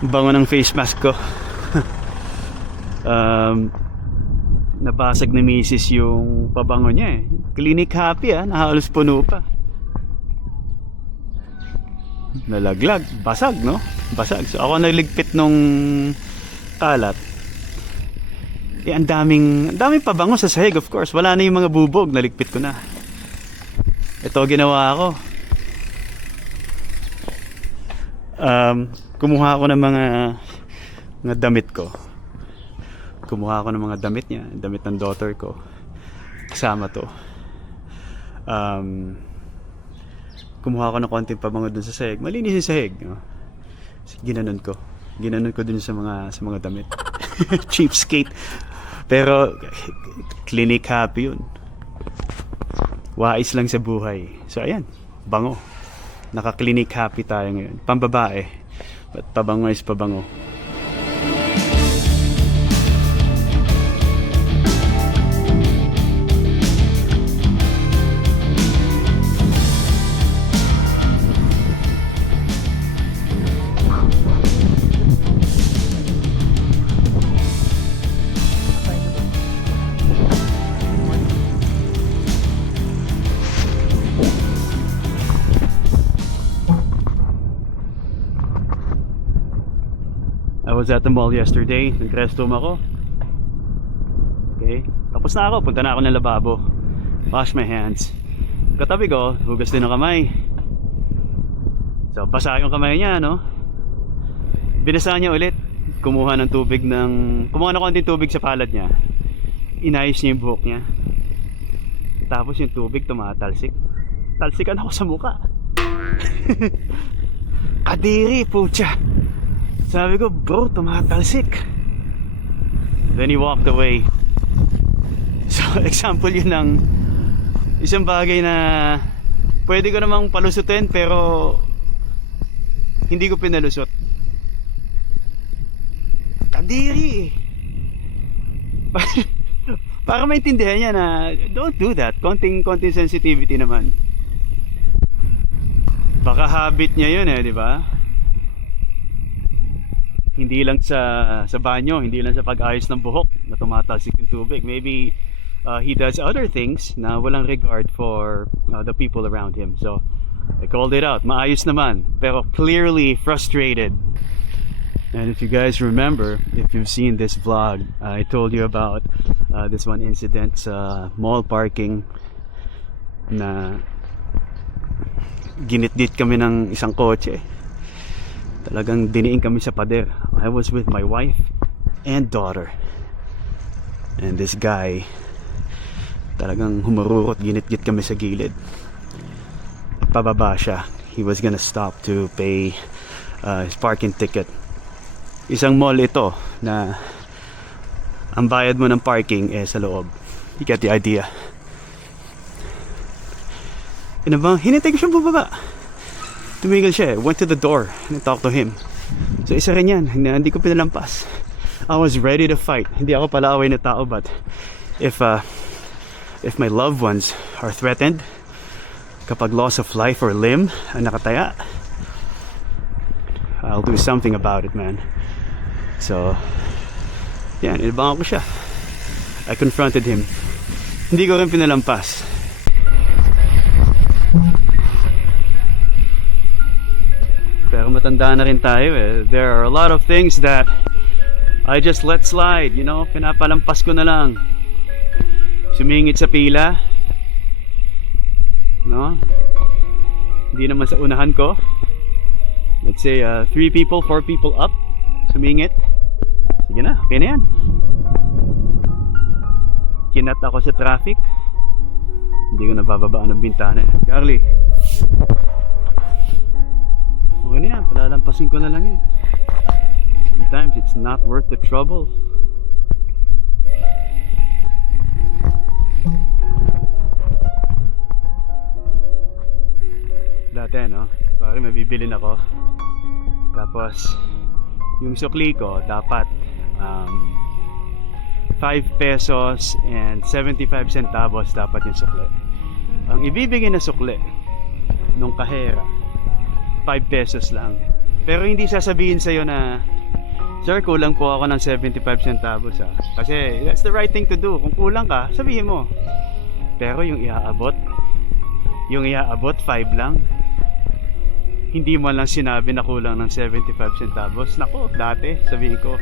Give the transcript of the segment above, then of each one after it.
Bango ng face mask ko. Nabasag ni Mrs. yung pabango niya eh. Clinic Happy nahalos puno pa. Nalaglag, basag no? Basag. So ako nagligpit nung kalat. Eh ang daming pabango sa sahig, of course. Wala na yung mga bubog, naligpit ko na. Ito ginawa ko. Kumuha ako ng mga damit ko. Kumuha ako ng mga damit niya, damit ng daughter ko. Kasama to. Kumuha ako ng konting pabango dun sa sahig. Malinis yung sahig. No? Ginanon ko dun sa mga damit. Cheapskate. Pero Clinic Happy yun. Wais lang sa buhay. So ayan, bango. Naka-Clinic Happy tayo ngayon. Pambabae. But pabango is pabango. I was at the mall yesterday. Nag-restroom ako. Okay. Tapos na ako. Punta na ako ng lababo. Wash my hands. Katabi ko, hugas din ng kamay. So, basa yung kamay niya, no? Binasa niya ulit. Kumuha ng konting tubig sa palad niya. Inayos niya yung buhok niya. Tapos yung tubig tumatalsik. Talsikan ako sa muka. Kadiri, pucha. Sabi ko, bro, tumatalsik. Then he walked away. So, example yun ng isang bagay na pwede ko namang palusutin pero hindi ko pinalusot. Kadiri. Para maintindihan niya na don't do that. Konting sensitivity naman. Baka habit niya yun di ba? Hindi lang sa banyo, hindi lang sa pag-ayos ng buhok na tumatalsik yung tubig. Maybe he does other things na walang regard for the people around him. So I called it out. Maayos naman, pero clearly frustrated. And if you guys remember, if you've seen this vlog, I told you about this one incident sa mall parking na ginit-git kami ng isang kotse. Talagang diniin kami sa pader. I was with my wife and daughter. And this guy, talagang humururot, ginit-git kami sa gilid. Pababa siya. He was gonna stop to pay his parking ticket. Isang mall ito na ang bayad mo ng parking sa loob. You get the idea. Hinintay ko siya bumaba. Tumigil siya. Went to the door and talked to him. So isa rin yan. Hindi ko pinalampas. I was ready to fight. Hindi ako palaaway na tao, but if my loved ones are threatened, kapag loss of life or limb ang nakataya, I'll do something about it, man. So yan, inabangan ko siya. I confronted him. Hindi ko rin pinalampas. Pero matanda na rin tayo There are a lot of things that I just let slide, pinapalampas ko na lang. Sumingit sa pila, no? Hindi naman sa unahan ko. Let's say 3 people, 4 people up. Sumingit. Sige na, okay na yan. Kinat ako sa traffic. Hindi ko nabababaan ng bintana. Carly, okay na yan, palalampasin ko na lang yan. Sometimes it's not worth the trouble. Dati pare may bibilin ako. Tapos yung sukli ko dapat 5 pesos and 75 centavos dapat yung sukli. Ang ibibigay na sukli nung kahera 5 pesos lang. Pero hindi sasabihin sa'yo na, sir, kulang po ako ng 75 centavos ha. Kasi that's the right thing to do. Kung kulang ka, sabihin mo. Pero yung iaabot 5 lang. Hindi mo lang sinabi na kulang ng 75 centavos. Nako, dati sabihin ko,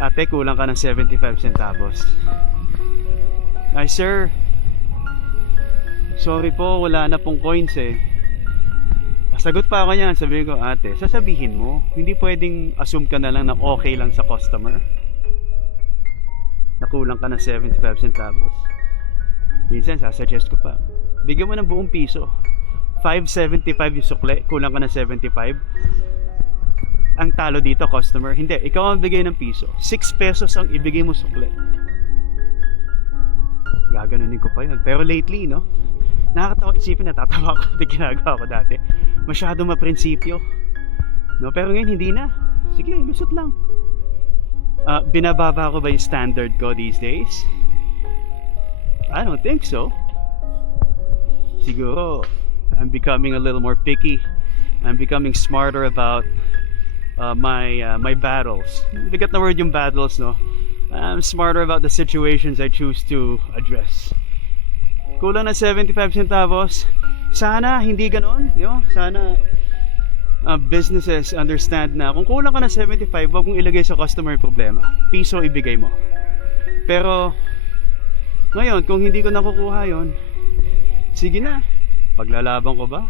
ate, kulang ka ng 75 centavos. Ay sir, sorry po, wala na pong coins eh. Sagot pa ako niyan, sabihin ko, ate, sasabihin mo. Hindi pwedeng assume ka na lang na okay lang sa customer na kulang ka ng 75 centavos. Minsan sasuggest ko pa, bigyan mo ng buong piso. 5.75 yung sukle, kulang ka ng 75. Ang talo dito, customer, hindi, ikaw ang bigay ng piso. 6 pesos ang ibigay mo sukle. Gaganunin ko pa yun. Pero lately, no, nakakatawa isipin, natatawa ko na ginagawa ko dati. Masyado maprinsipyo, no? Pero ngayon hindi na. Sige, lusot lang. Binababa ko ba yung standard ko these days? I don't think so. Siguro I'm becoming a little more picky. I'm becoming smarter about my battles. Bigat na word yung battles, no? I'm smarter about the situations I choose to address. Kulang na 75 centavos. Sana hindi ganon, no? Sana businesses understand na kung kulang ka na 75, wag mong ilagay sa customer problema. Piso ibigay mo. Pero ngayon, kung hindi ko nakukuha yon, sige na, paglalaban ko ba?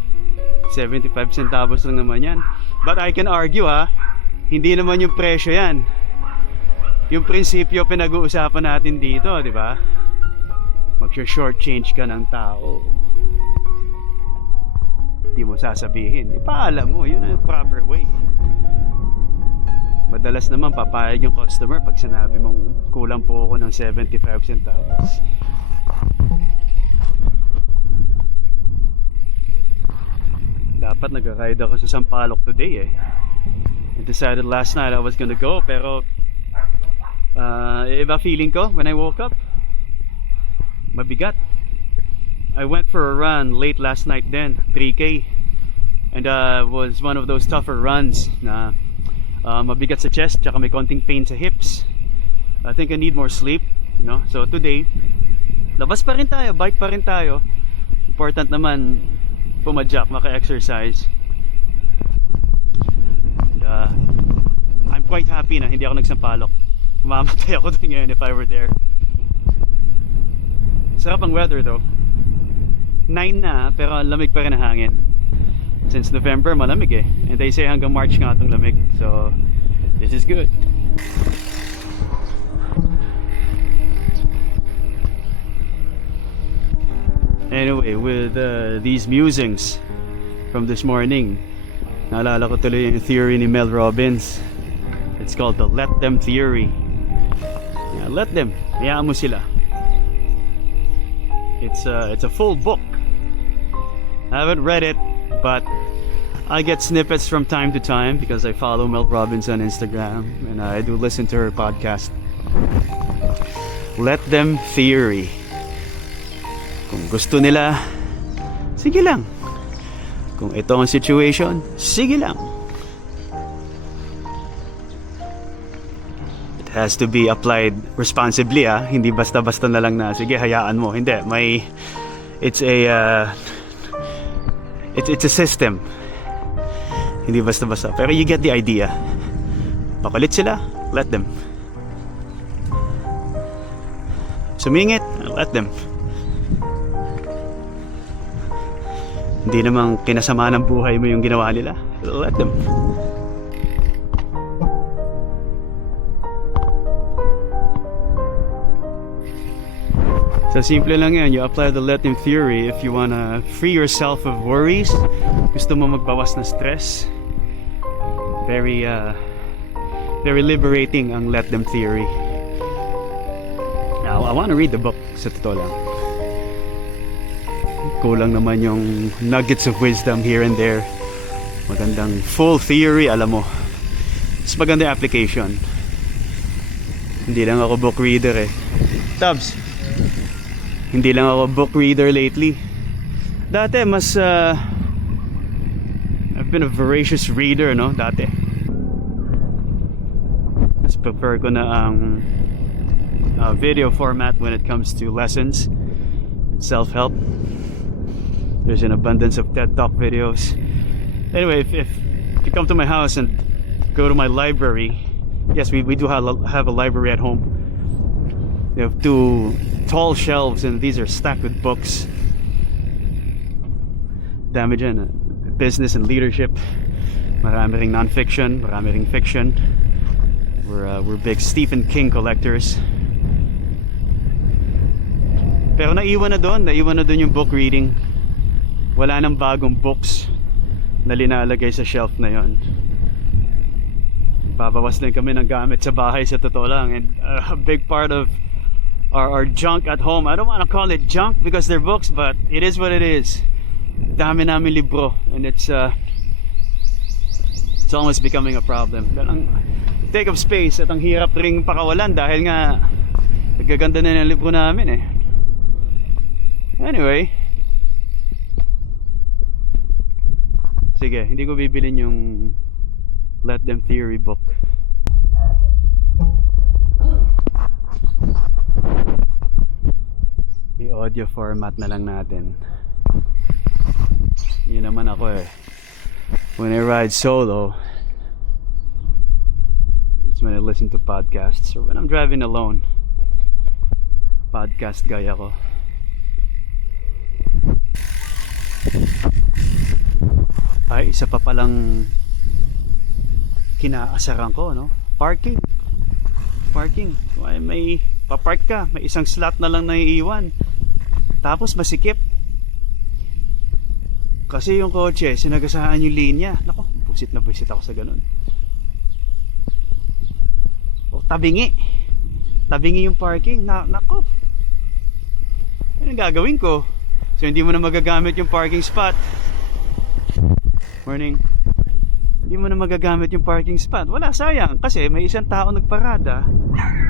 75 centavos lang naman yan. But I can argue hindi naman yung presyo yan. Yung prinsipyo pinag-uusapan natin dito, di ba? Mag-short change ka ng tao. Hindi mo sasabihin. Ipaalam mo, yun ang proper way. Madalas naman papayag yung customer pag sinabi mong kulang po ako ng 75 centavos. Dapat nag-ride ako sa Sampaloc today eh. I decided last night I was gonna go, pero iba feeling ko when I woke up. Mabigat. I went for a run late last night then, 3K. And was one of those tougher runs na mabigat sa chest, tsaka may konting pain sa hips. I think I need more sleep, you know? So today, labas pa rin tayo, bike pa rin tayo. Important naman pumadyak, maka-exercise. And, I'm quite happy na hindi ako nagsampalok. Mamatay ako dun ngayon if I were there. Sarap ang weather though. 9 na pero lamig pa rin ang hangin. Since November malamig eh. And they say hanggang March nga itong lamig. So this is good. Anyway, with these musings from this morning, naalala ko tuloy yung theory ni Mel Robbins. It's called the let them theory. Yeah, let them. Hayaan mo sila. It's a full book. I haven't read it, but I get snippets from time to time because I follow Mel Robbins on Instagram and I do listen to her podcast. Let them theory. Kung gusto nila, sige lang. Kung ito ang situation, sige lang. It has to be applied responsibly, hindi basta-basta na lang na sige hayaan mo. Hindi, it's a system. Hindi basta-basta. Pero you get the idea. Pakulit sila, let them. Sumingit, let them. Hindi namang kinasama ng buhay mo yung ginawa nila, let them. So simple lang yan. You apply the let them theory if you wanna free yourself of worries. Gusto mo magbawas ng stress. Very liberating ang let them theory. Now, I wanna read the book sa totoo lang. Kulang naman yung nuggets of wisdom here and there. Magandang full theory, alam mo. Mas maganda yung application. Hindi lang ako book reader eh. Tabs, hindi lang ako book reader lately. Dati mas I've I've been a voracious reader, no, dati. Mas prefer ko na ang video format when it comes to lessons, self-help. There's an abundance of TED Talk videos. Anyway, if you come to my house and go to my library, yes, we do have a library at home. We have 2 tall shelves and these are stacked with books. Dami dyan, business and leadership. Marami ring non-fiction, marami ring fiction. We're big Stephen King collectors. Pero naiwan na doon yung book reading. Wala nang bagong books na linalagay sa shelf na yon. Babawas din kami ng gamit sa bahay, sa totoo lang. And a big part of our junk at home, I don't want to call it junk because they're books, but it is what it is. Dami namin libro, and it's almost becoming a problem. Ang take up space at ang hirap ring pakawalan dahil nga nagaganda na ng libro namin eh. Anyway, sige, hindi ko bibilin yung Let Them Theory book. I-audio format na lang natin. Yun naman ako eh. When I ride solo, it's when I listen to podcasts, or when I'm driving alone. Podcast guy ako. Ay, isa pa palang kinaasaran ko, no? Parking. May papark ka, may isang slot na lang naiiwan. Tapos masikip. Kasi yung kotse, sinagasaan yung linya. Nako, busit ako sa ganun. O, tabingi yung parking. Nako, ano gagawin ko? So hindi mo na magagamit yung parking spot. Morning. Hindi mo na magagamit yung parking spot. Wala, sayang. Kasi may isang tao nagparada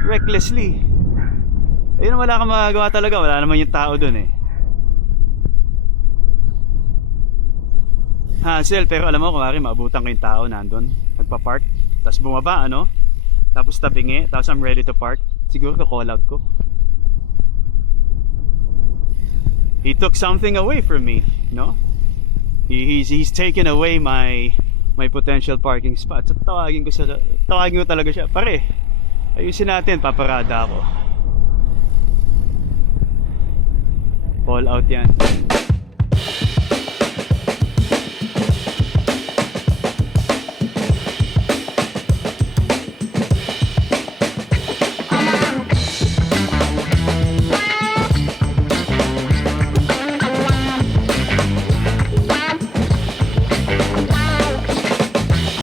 recklessly. Ayun, wala kang magagawa talaga. Wala naman yung tao dun eh. Hassle, pero alam mo, kumari maabutan ko yung tao nandun, nagpa-park, tapos bumaba, ano, tapos tabingi, tapos I'm ready to park, siguro ka-call out ko. He took something away from me, no? He's taken away my potential parking spot. So tawagin ko talaga siya, pare, ayusin natin, paparada ako. Call out yan.